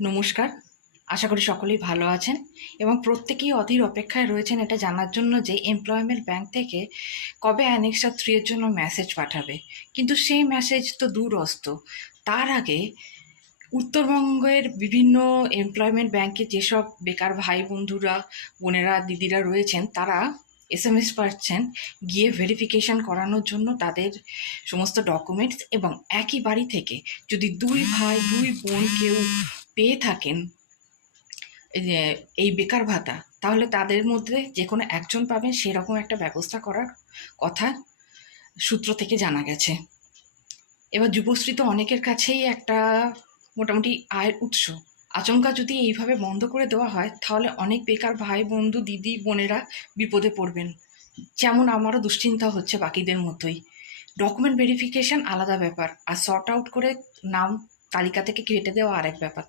নমস্কার। আশা করি সকলেই ভালো আছেন এবং প্রত্যেকেই অধীর অপেক্ষায় রয়েছেন এটা জানার জন্য যে এমপ্লয়মেন্ট ব্যাংক থেকে কবে অ্যানেক্সার 3 এর জন্য মেসেজ পাঠাবে। কিন্তু সেই মেসেজ তো দূরস্থ। তার আগে উত্তরবঙ্গের বিভিন্ন এমপ্লয়মেন্ট ব্যাংকে যেসব বেকার ভাই বন্ধুরা, বোনেরা, দিদিরা রয়েছেন তারা এসএমএস পাচ্ছেন গিয়ে ভেরিফিকেশন করানোর জন্য তাদের সমস্ত ডকুমেন্টস, এবং একই বাড়ি থেকে যদি দুই ভাই দুই বোন কেউ পেয়ে থাকেন এই বেকার ভাতা, তাহলে তাদের মধ্যে যে কোনো একজন পাবেন সেরকম একটা ব্যবস্থা করার কথা সূত্র থেকে জানা গেছে। এবার যুবশ্রী তো অনেকের কাছেই একটা মোটামুটি আয়ের উৎস। আচমকা যদি এইভাবে বন্ধ করে দেওয়া হয় তাহলে অনেক বেকার ভাই বন্ধু দিদি বোনেরা বিপদে পড়বেন, যেমন আমারও দুশ্চিন্তা হচ্ছে বাকিদের মতোই। ডকুমেন্ট ভেরিফিকেশন আলাদা ব্যাপার, আর সর্ট আউট করে নাম তালিকা থেকে কেটে দেওয়া আরেক ব্যাপার।